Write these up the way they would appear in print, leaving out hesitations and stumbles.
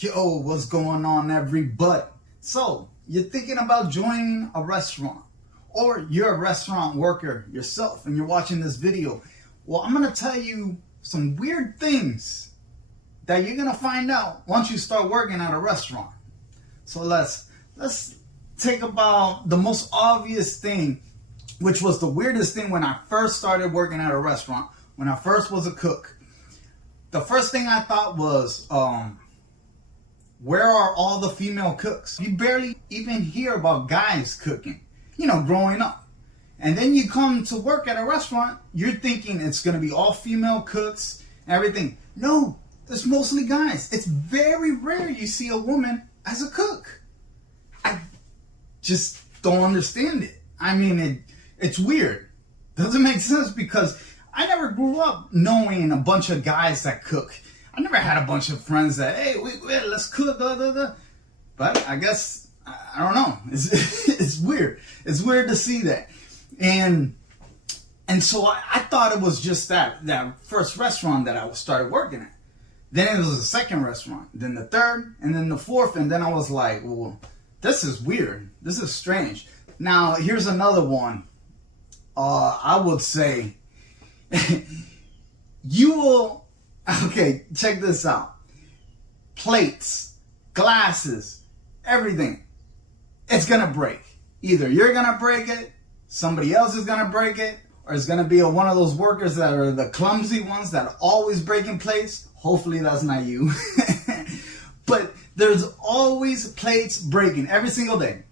Yo, what's going on, everybody? So, you're thinking about joining a restaurant, or you're a restaurant worker yourself and you're watching this video. Well, I'm gonna tell you some weird things that you're gonna find out once you start working at a restaurant. So let's take about the most obvious thing, which was the weirdest thing when I first started working at a restaurant, when I first was a cook. The first thing I thought was, where are all the female cooks? You barely even hear about guys cooking, growing up. And then you come to work at a restaurant, you're thinking it's going to be all female cooks and everything. No, it's mostly guys. It's very rare you see a woman as a cook. I just don't understand it. I mean, it's weird. Doesn't make sense because I never grew up knowing a bunch of guys that cook. I never had a bunch of friends that, hey, let's cook, blah, blah, blah. But I guess, I don't know. It's weird. It's weird to see that. And so I thought it was just that first restaurant that I started working at. Then it was the second restaurant, then the third, and then the fourth. And then I was like, well, this is weird. This is strange. Now, here's another one. I would say, okay, check this out. Plates, glasses, everything. It's going to break. Either you're going to break it, somebody else is going to break it, or it's going to be one of those workers that are the clumsy ones that are always breaking plates. Hopefully that's not you. But there's always plates breaking every single day.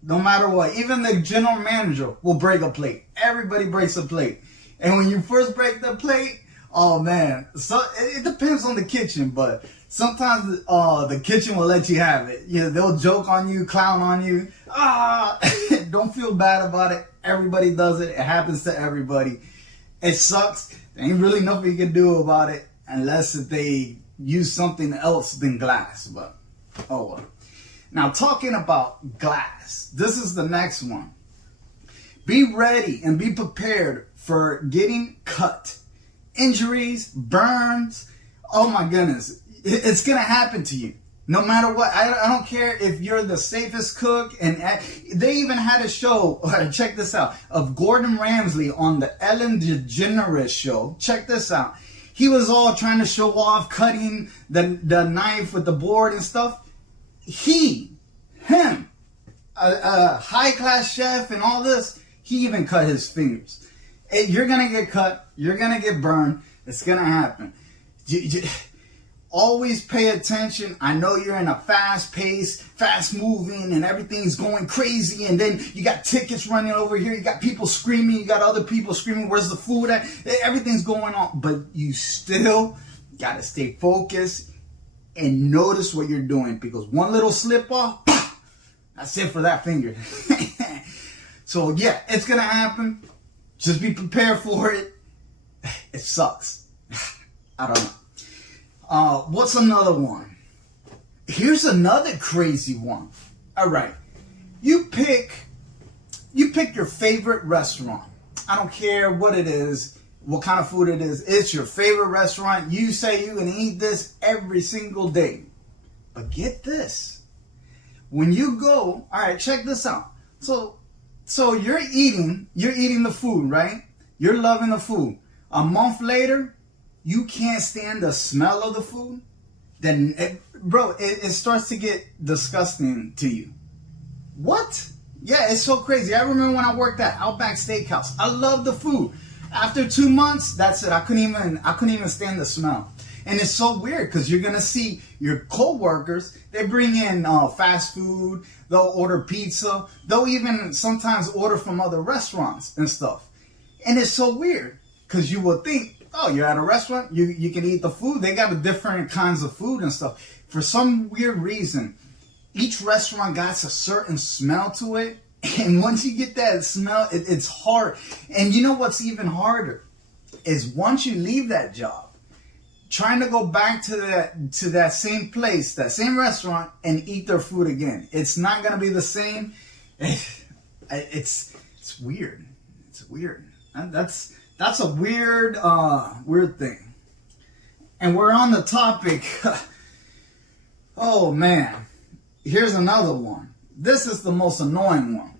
No matter what. Even the general manager will break a plate. Everybody breaks a plate. And when you first break the plate, oh man, so it depends on the kitchen, but sometimes the kitchen will let you have it. They'll joke on you, clown on you. Don't feel bad about it. Everybody does it. It happens to everybody. It sucks. There ain't really nothing you can do about it unless if they use something else than glass. But oh well. Now talking about glass, this is the next one. Be ready and be prepared for getting cut. Injuries, burns, oh my goodness, it's gonna happen to you no matter what. I don't care if you're the safest cook, and they even had a show, check this out, of Gordon Ramsay on the Ellen DeGeneres show. Check this out. He was all trying to show off cutting the knife with the board and stuff. Him, a high-class chef and all this, he even cut his fingers. You're going to get cut. You're going to get burned. It's going to happen. Always pay attention. I know you're in a fast-paced, fast-moving, and everything's going crazy. And then you got tickets running over here. You got people screaming. You got other people screaming, where's the food at? Everything's going on. But you still got to stay focused and notice what you're doing. Because one little slip-off, that's it for that finger. So, yeah, it's going to happen. Just be prepared for it. It sucks. I don't know. What's another one? Here's another crazy one. All right. You pick your favorite restaurant. I don't care what it is, what kind of food it is. It's your favorite restaurant. You say you can eat this every single day. But get this. When you go, all right, check this out. So you're eating the food, right? You're loving the food. A month later, you can't stand the smell of the food. Then, it starts to get disgusting to you. What? Yeah, it's so crazy. I remember when I worked at Outback Steakhouse. I loved the food. After 2 months, that's it. I couldn't even stand the smell. And it's so weird because you're going to see your co-workers, they bring in fast food, they'll order pizza, they'll even sometimes order from other restaurants and stuff. And it's so weird because you would think, oh, you're at a restaurant, you can eat the food. They got different kinds of food and stuff. For some weird reason, each restaurant got a certain smell to it. And once you get that smell, it's hard. And you know what's even harder is once you leave that job, trying to go back to that same place, that same restaurant, and eat their food again. It's not gonna be the same. It's weird. It's weird. That's a weird thing. And we're on the topic Oh man, here's another one. This is the most annoying one.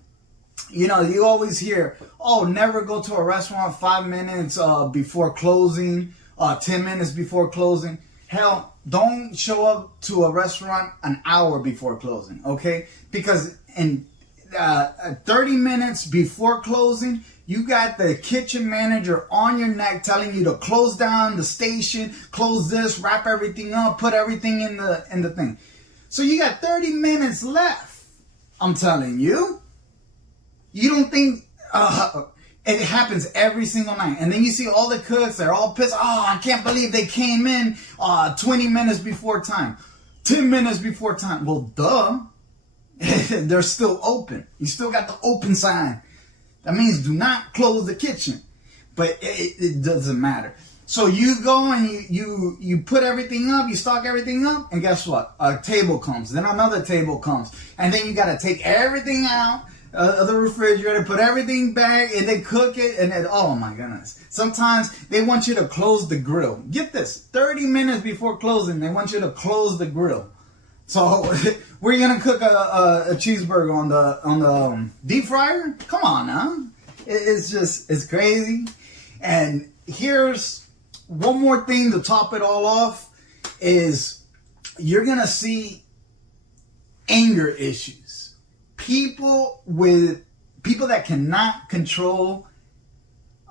You know, you always hear, oh, never go to a restaurant 5 minutes before closing, 10 minutes before closing. Hell, don't show up to a restaurant an hour before closing, okay? Because in 30 minutes before closing, you got the kitchen manager on your neck telling you to close down the station, close this, wrap everything up, put everything in the thing. So you got 30 minutes left. I'm telling you. You don't think it happens every single night. And then you see all the cooks, they're all pissed. Oh, I can't believe they came in 20 minutes before time, 10 minutes before time. Well, duh. They're still open. You still got the open sign. That means do not close the kitchen. But it doesn't matter. So you go and you put everything up, you stock everything up, and guess what? A table comes, then another table comes. And then you got to take everything out of the refrigerator, put everything back, and then cook it, and then, oh my goodness. Sometimes they want you to close the grill. Get this, 30 minutes before closing, they want you to close the grill. So, where are you gonna cook a cheeseburger on the deep fryer? Come on now, it's crazy. And here's one more thing to top it all off is you're gonna see anger issues. People that cannot control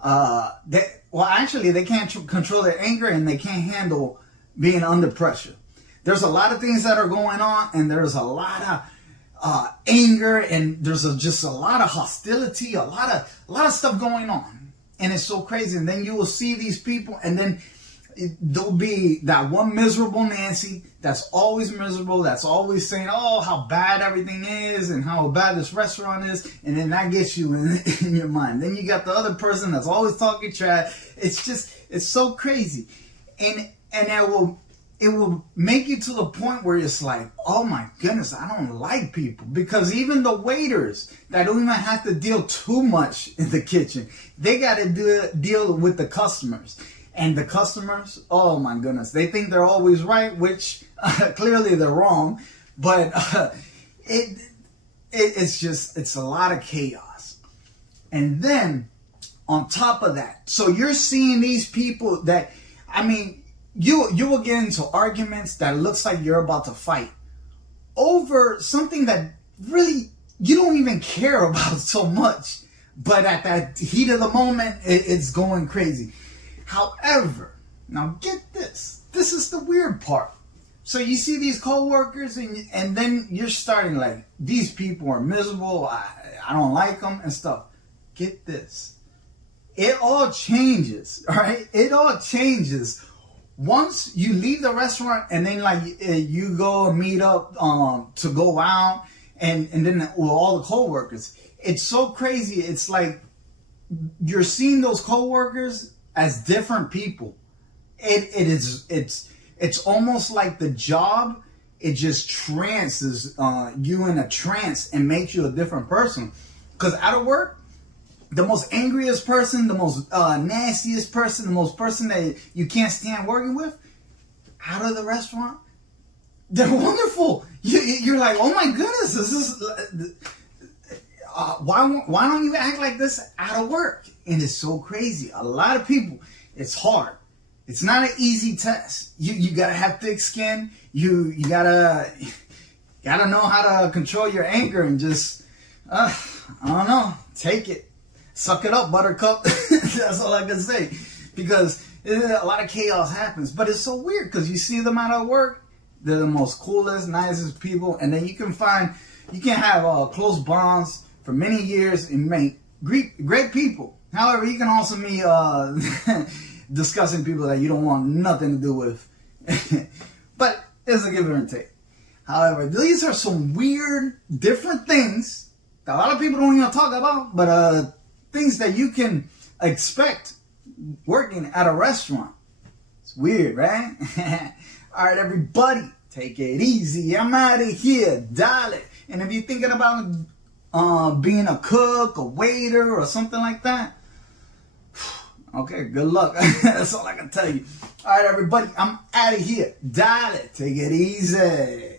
they can't control their anger, and they can't handle being under pressure. There's a lot of things that are going on, and there's a lot of anger, and there's just a lot of hostility, a lot of stuff going on, and it's so crazy. And then you will see these people, and then there'll be that one miserable Nancy that's always miserable, that's always saying, oh, how bad everything is and how bad this restaurant is, and then that gets you in your mind. Then you got the other person that's always talking trash. It's so crazy, and it will make you to the point where it's like, oh my goodness, I don't like people. Because even the waiters that don't even have to deal too much in the kitchen, they got to deal with the customers. And the customers, oh my goodness, they think they're always right, which clearly they're wrong. But it's a lot of chaos. And then on top of that, so you're seeing these people that, I mean, you will get into arguments that looks like you're about to fight over something that really you don't even care about so much, but at that heat of the moment, it's going crazy. However, now get this. This is the weird part. So you see these co-workers, and then you're starting like, these people are miserable, I don't like them and stuff. Get this. It all changes, all right? It all changes once you leave the restaurant, and then like you go and meet up to go out, and then with all the co-workers. It's so crazy. It's like you're seeing those co-workers as different people. It's almost like the job, it just trances you in a trance and makes you a different person. Because out of work, the most angriest person, the most nastiest person, the most person that you can't stand working with, out of the restaurant, they're wonderful. You're like, oh my goodness, this is why don't you act like this out of work? And it's so crazy. A lot of people, it's hard. It's not an easy test. You gotta have thick skin. You gotta know how to control your anger and just I don't know, take it. Suck it up, buttercup. That's all I can say. Because a lot of chaos happens. But it's so weird because you see them out at work. They're the most coolest, nicest people. And then you can have close bonds for many years and make great people. However, you can also meet discussing people that you don't want nothing to do with. But it's a give and take. However, these are some weird, different things that a lot of people don't even talk about. But things that you can expect working at a restaurant. It's weird, right? All right, everybody, take it easy. I'm out of here, darling. And if you're thinking about being a cook, a waiter, or something like that, okay, good luck. That's all I can tell you. All right, everybody, I'm out of here. Darling, take it easy.